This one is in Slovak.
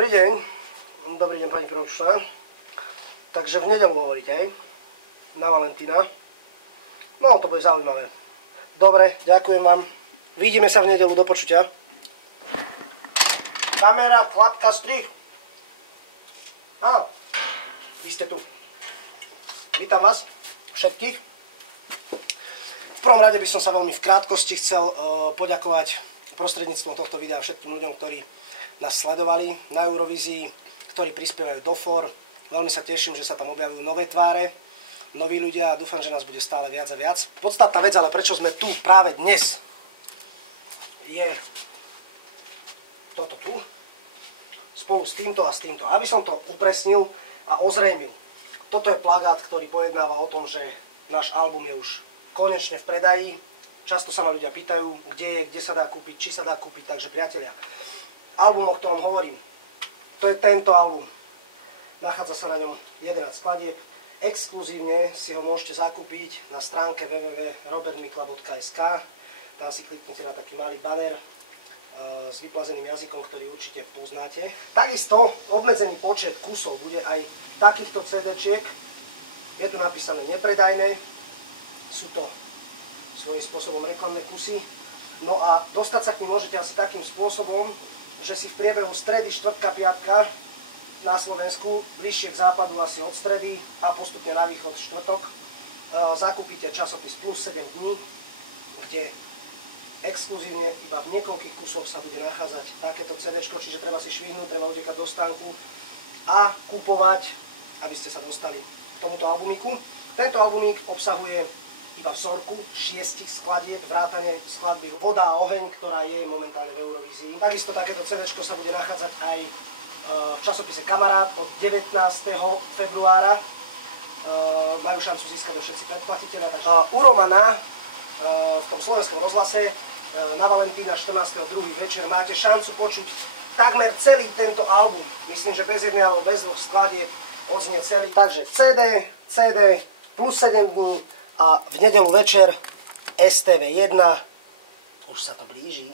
Dobrý deň. Dobrý deň, pani Pročná. Takže v nedeľu hovoríte, hej? Na Valentína. No, to bude zaujímavé. Dobre, ďakujem vám. Vidíme sa v nedeľu, do počutia. Kamera, klapka, strih. Á, vy ste tu. Vítam vás, všetkých. V prvom rade by som sa veľmi v krátkosti chcel poďakovať prostredníctvom tohto videa všetkým ľuďom, ktorí nás sledovali na Eurovízii, ktorí prispievajú do for. Veľmi sa teším, že sa tam objavujú nové tváre, noví ľudia a dúfam, že nás bude stále viac a viac. Podstatná vec, ale prečo sme tu práve dnes, je toto tu, spolu s týmto a s týmto. Aby som to upresnil a ozrejmil. Toto je plagát, ktorý pojednáva o tom, že náš album je už konečne v predaji. Často sa ma ľudia pýtajú, kde je, kde sa dá kúpiť, či sa dá kúpiť, takže priatelia. Album, o ktorom hovorím, to je tento album. Nachádza sa na ňom 11 skladieb. Exkluzívne si ho môžete zakúpiť na stránke www.robertmikla.sk. Tam si kliknite na taký malý banner s vyplazeným jazykom, ktorý určite poznáte. Takisto obmedzený počet kusov bude aj takýchto CD-čiek. Je tu napísané nepredajné. Sú to svojím spôsobom reklamné kusy. No a dostať sa k nim môžete asi takým spôsobom, že si v priebehu stredy, štvrtka, piatka na Slovensku, bližšie k západu asi od stredy a postupne na východ štvrtok, zakúpite časopis Plus 7 dní, kde exkluzívne iba v niekoľkých kusoch sa bude nachádzať takéto CD-čko, čiže treba si švihnúť, treba utekať do stánku a kúpovať, aby ste sa dostali k tomuto albumiku. Tento albumík obsahuje iba vzorku 6 skladieb, vrátane skladby Voda a oheň, ktorá je momentálne v Eurovízii. Takisto takéto CD-čko sa bude nachádzať aj v časopise Kamarát od 19. februára. Majú šancu získať všetci predplatiteľia. U Romana v tom slovenskom rozhlase na Valentína 14.2. večer máte šancu počuť takmer celý tento album. Myslím, že bez jednej alebo bez dvoch skladieb odznie celý. Takže CD plus 7 dní a v nedeľu večer STV1. Už sa to blíži.